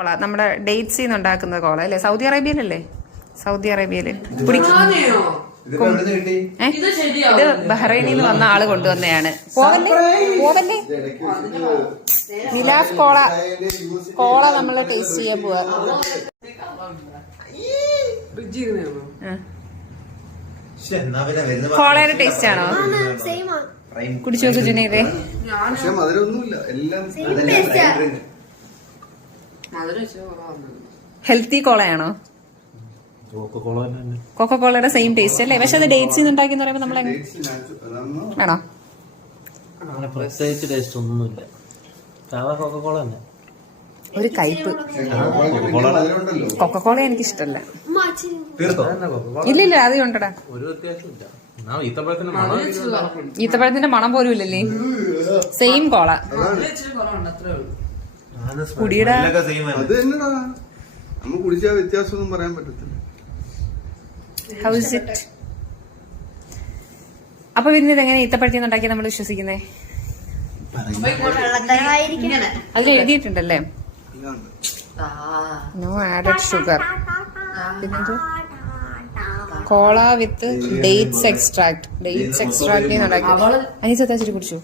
കോള നമ്മുടെ ഡേറ്റ്സിൽ നിന്ന് ഉണ്ടാക്കുന്ന കോള അല്ലേ? സൗദി അറേബ്യയിലല്ലേ? സൗദി അറേബ്യയില് ഇത് ബഹ്റൈനിൽ നിന്ന് വന്ന ആള് കൊണ്ടുവന്നതാണ്. പോവല്ലേ മിലാഫ് കോള. കോള നമ്മള് ടേസ്റ്റ് ചെയ്യാൻ പോവാ. കോളയുടെ ടേസ്റ്റ് ആണോ? കുടിച്ചു നോക്ക് ജുനൈദേ. ഹെൽത്തി കോളയാണോ? കൊക്കോളയുടെ സെയിം ടേസ്റ്റ് അല്ലേ? പക്ഷെ അത് ഡേറ്റ്സിൽ നിന്ന് ഉണ്ടാക്കി പറയുമ്പോ നമ്മൾ ആണോ? പ്രത്യേകിച്ച് ടേസ്റ്റ് ഒന്നുമില്ല. കൊക്കോള തന്നെ ഒരു കയ്പ്. കൊക്കോള എനിക്ക് ഇഷ്ടമല്ല. ഇല്ലില്ല അത് കൊണ്ടടാ. ഈത്തപ്പഴത്തിന്റെ മണം പോലും ഇല്ലല്ലേ? സെയിം കോള. കുടിയുടെ വ്യത്യാസമൊന്നും പറയാൻ പറ്റത്തില്ല. How is it? അപ്പൊ പിന്നെ ഇതെങ്ങനെ ഈത്തപ്പഴത്തിൽ ഉണ്ടാക്കി നമ്മൾ വിശ്വസിക്കുന്നേ? അതിൽ എഴുതിയിട്ടുണ്ടല്ലേ നോ ആഡഡ് ഷുഗർ. പിന്നെന്തോ cola with dates extract. Dates extract ഉണ്ടാക്കി. അനീസ തേച്ചിട്ട് കുടിച്ചു.